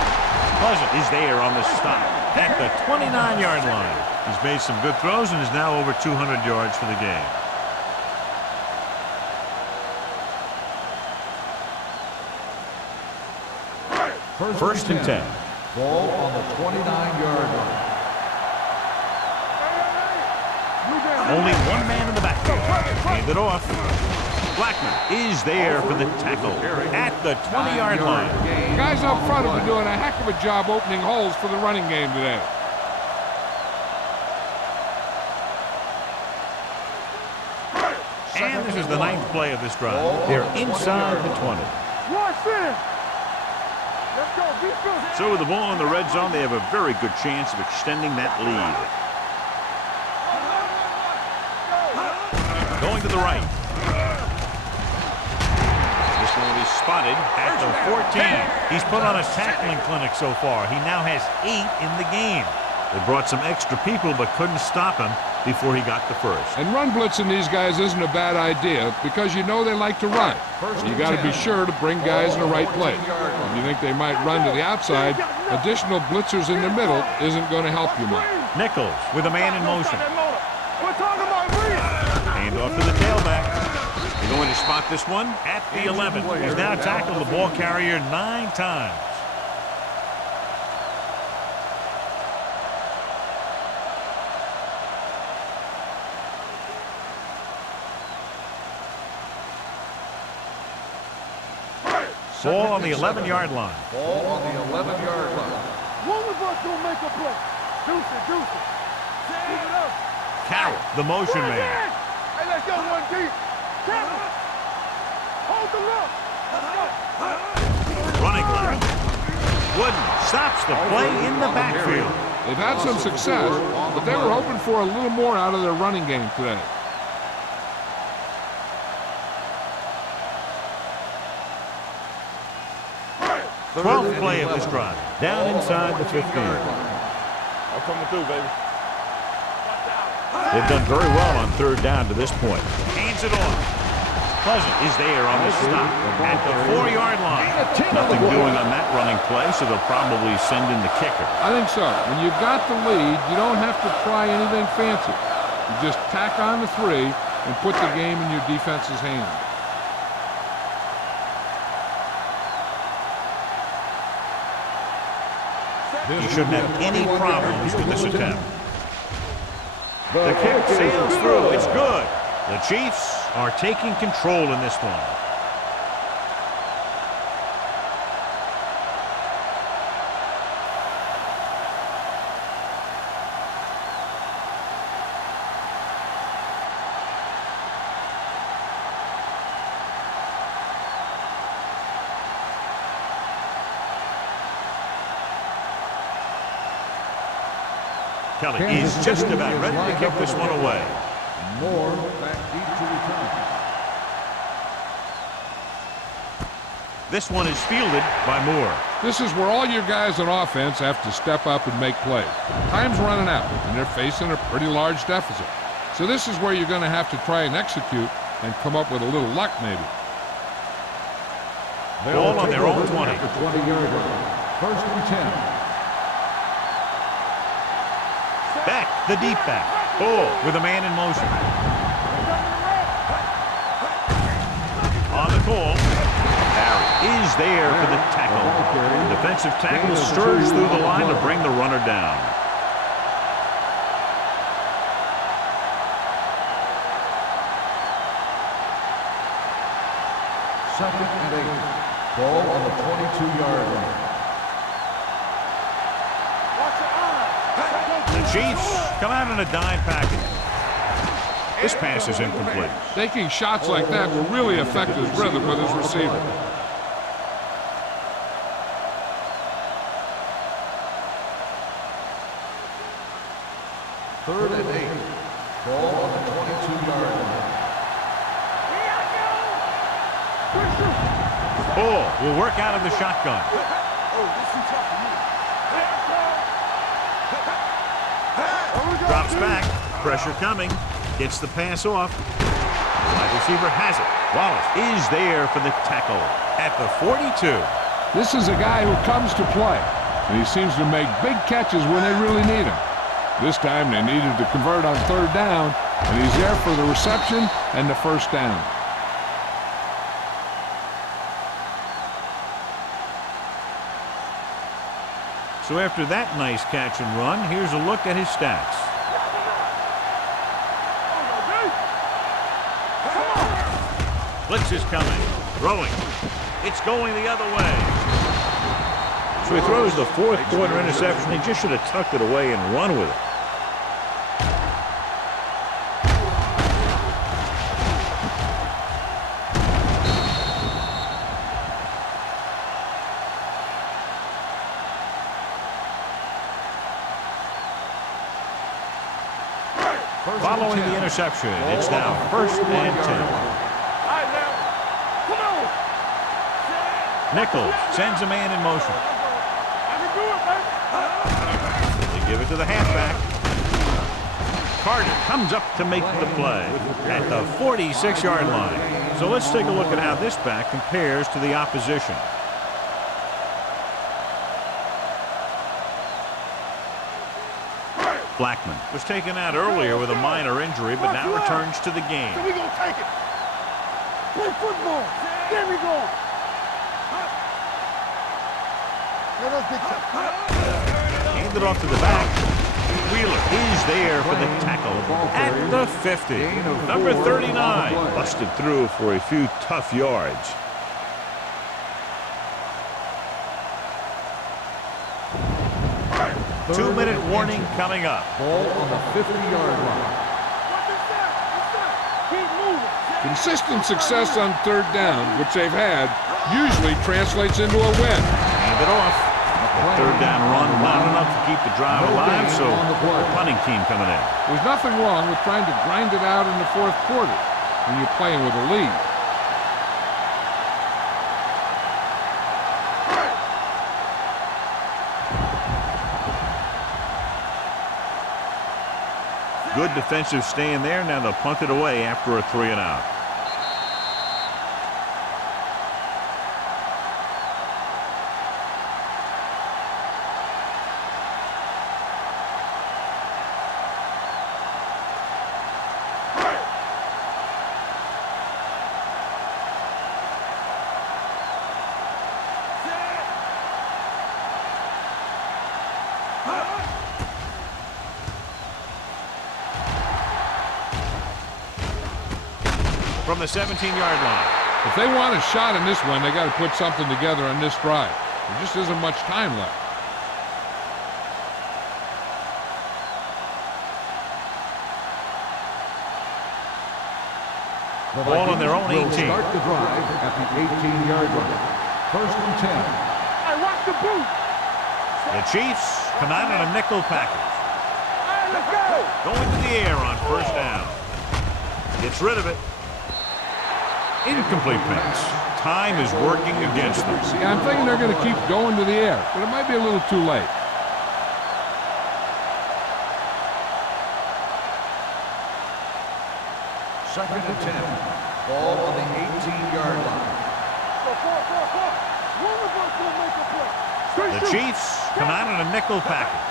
Pleasant is there on the stop at the 29-yard line. He's made some good throws and is now over 200 yards for the game. First and 10. Ball on the 29-yard line. Only one man in the backfield. Hand it off. Blackman is there for the tackle at the 20-yard line. The guys up front have been doing a heck of a job opening holes for the running game today. And this is the 9th play of this drive. They're inside the 20. Watch this. Let's go. Be good. So with the ball in the red zone, they have a very good chance of extending that lead. Going to the right. This one is spotted at the 14. He's put on a tackling clinic so far. He now has 8 in the game. They brought some extra people but couldn't stop him before he got the first. And run blitzing these guys isn't a bad idea because you know they like to run. So you got to be sure to bring guys in the right place. If you think they might run to the outside, additional blitzers in the middle isn't going to help you much. Nichols with a man in motion. We're talking about real. Hand off to the tailback. They're going to spot this one at the 11. He's now tackled the ball carrier 9 times. Ball on the 11-yard line. Ball on the 11-yard line. One of us gonna make a play. Deuce it, deuce it. Keep it up. Carroll, the motion man. Hey, let's go one deep. Carroll. Hold the look. Running left. Wooden stops the play in the backfield. They've had some success, but they were hoping for a little more out of their running game today. 12th play of this drive. Down inside the 15. I'm coming through, baby. They've done very well on 3rd down to this point. Hands it off. Pleasant is there on the stop at the 4-yard line. Nothing doing on that running play, so they'll probably send in the kicker. I think so. When you've got the lead, you don't have to try anything fancy. You just tack on the 3 and put the game in your defense's hands. He shouldn't have any problems with this attempt. The kick sails through. It's good. The Chiefs are taking control in this one. Kelly is just about ready to kick this one away. Moore back deep to return. This one is fielded by Moore. This is where all your guys on offense have to step up and make plays. Time's running out, and they're facing a pretty large deficit. So this is where you're going to have to try and execute and come up with a little luck, maybe. Ball on their own 20. After 20-yard line. First and 10. Back, the deep back. Bull with a man in motion. On the call. Barry is there for the tackle. The defensive tackle stirs through the line to bring the runner down. Second and 8. Ball on the 22-yard line. The Chiefs come out in a dime package. This pass is incomplete. Taking shots like that will really affect his rhythm with his receiver. Third and 8. Ball on the 22-yard line. Bull will work out of the shotgun. Drops back. Pressure coming. Gets the pass off. The wide receiver has it. Wallace is there for the tackle at the 42. This is a guy who comes to play, and he seems to make big catches when they really need him. This time they needed to convert on third down, and he's there for the reception and the first down. So after that nice catch and run, here's a look at his stats. Blitz is coming. Throwing. It's going the other way. So he throws the fourth quarter interception. He just should have tucked it away and run with it. Following the interception, it's now first and 10. Nichols sends a man in motion. They give it to the halfback. Carter comes up to make the play at the 46-yard line. So let's take a look at how this back compares to the opposition. Blackman was taken out earlier with a minor injury, but now returns to the game. So we gonna take it. Play football. There we go. Handed off to the back. Wheeler is there for the tackle at the 50. Number 39 busted through for a few tough yards. Two-minute warning coming up. Ball on the 50-yard line. Consistent success on third down, which they've had, usually translates into a win. Hand it off. The third down run not enough to keep the drive alive, so the punting team coming in. There's nothing wrong with trying to grind it out in the fourth quarter when you're playing with a lead. Good defensive stand there. Now they'll punt it away after a 3-and-out. from the 17-yard line. If they want a shot in this one, they got to put something together on this drive. There just isn't much time left. Ball on their own 18. Start the drive at the 18-yard line. First and 10. Hey, watch the boot. The Chiefs come out in a nickel package. Hey, let's go. Going to the air on first down. Gets rid of it. Incomplete pass. Time is working against them. Yeah, I'm thinking they're going to keep going to the air, but it might be a little too late. Second and 10. Ball on the 18-yard line. One of us will make a play. The Chiefs come out in a nickel package.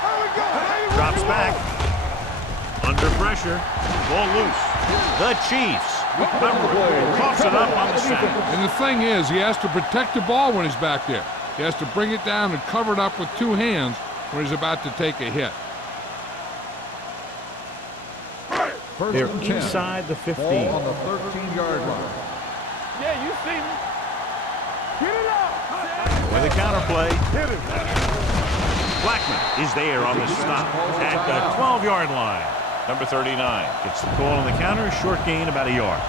Here we go. Drops back. Under pressure. Ball loose. The Chiefs coughs it up on the center. And the thing is, he has to protect the ball when he's back there. He has to bring it down and cover it up with two hands when he's about to take a hit. First They're and 10. inside the 15. Ball on the 13-yard line. Yeah, you see me. Get it out. With a counter play. Blackman is there on the stop at the 12-yard line. Number 39 gets the call on the counter. Short gain about a yard.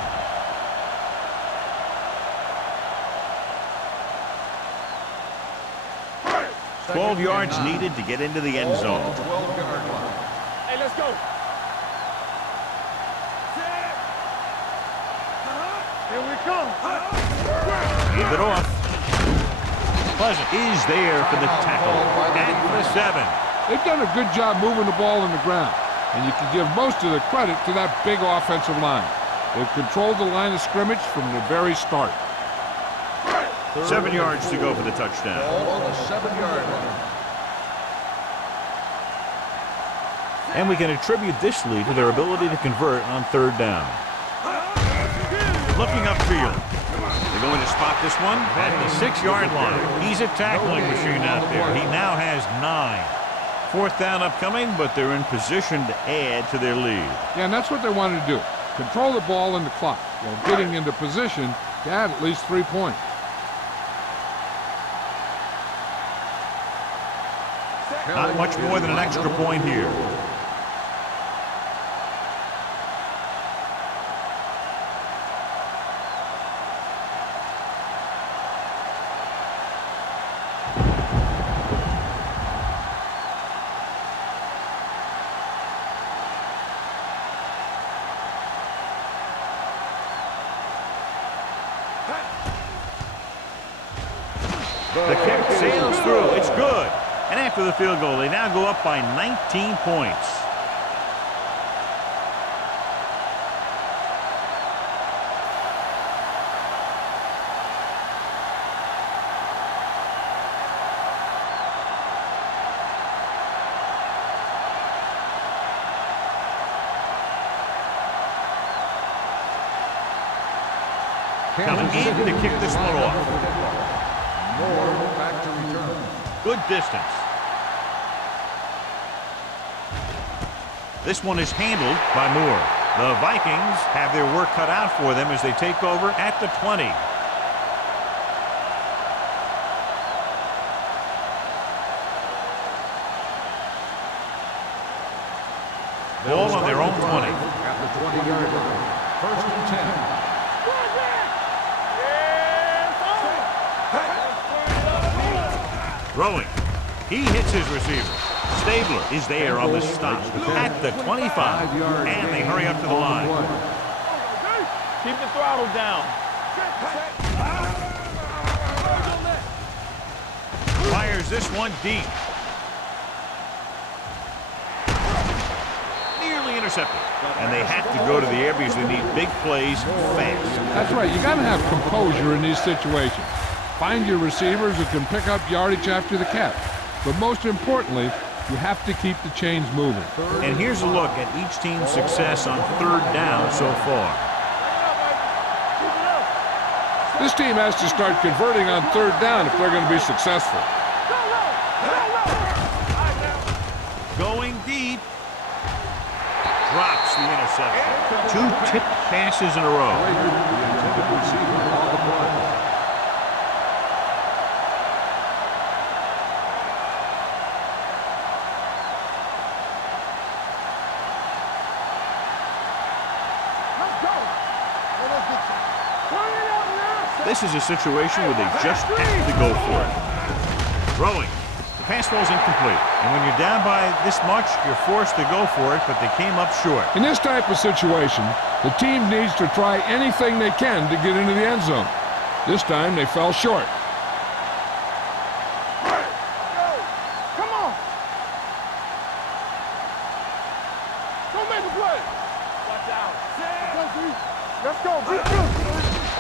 Second 12 yards and 9. needed to get into the end Ball on zone. the 12-yard line. Hey, let's go. Here we come. Hand it off. Pleasant is there for the tackle at the 7. They've done a good job moving the ball on the ground, and you can give most of the credit to that big offensive line. They've controlled the line of scrimmage from the very start. 7 yards to go for the touchdown. Ball on the 7-yard line. And we can attribute this lead to their ability to convert on third down. Looking upfield. They're going to spot this one at the 6-yard line. He's a tackling machine out there. He now has 9. Fourth down upcoming, but they're in position to add to their lead. Yeah, and that's what they wanted to do. Control the ball and the clock while getting into position to add at least 3 points. Not much more than an extra point here. The kick sails through. It's good. And after the field goal, they now go up by 19 points. Coming in to kick this one off. Moore back to return. Good distance. This one is handled by Moore. The Vikings have their work cut out for them as they take over at the 20. Ball on their own 20. At the 20-yard line. First and 10. Throwing. He hits his receiver. Stabler is there on the stop at the 25. And they hurry up to the line. Keep the throttle down. Fires this one deep. Nearly intercepted. And they have to go to the air because they need big plays fast. That's right. You got to have composure in these situations. Find your receivers who can pick up yardage after the catch. But most importantly, you have to keep the chains moving. And here's a look at each team's success on third down so far. This team has to start converting on third down if they're going to be successful. Going deep. Drops the interception. interception. 2 tipped passes in a row. The intended receiver on the play. This is a situation where they just have to go for it. Throwing. The pass falls incomplete. And when you're down by this much, you're forced to go for it, but they came up short. In this type of situation, the team needs to try anything they can to get into the end zone. This time, they fell short. Come on. Don't make a play. Watch out. Let's go. Be good.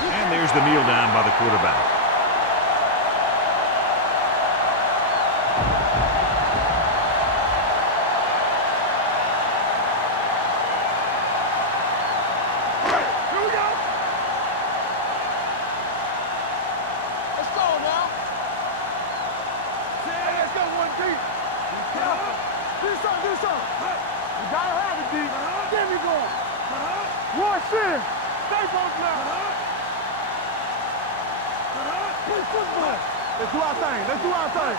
And there's the kneel down by the quarterback. Let's do our thing. Let's do our thing.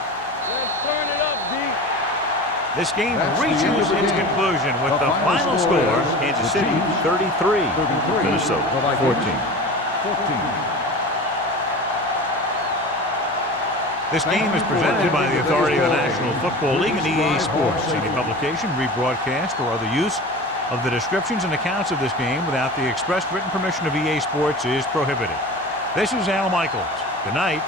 Let's turn it up, D. This game reaches its conclusion with the final score, Kansas City 33, Minnesota 14. This game is presented by the authority of the National Football League and EA Sports. Any publication, rebroadcast, or other use of the descriptions and accounts of this game without the express written permission of EA Sports is prohibited. This is Al Michaels. Good night.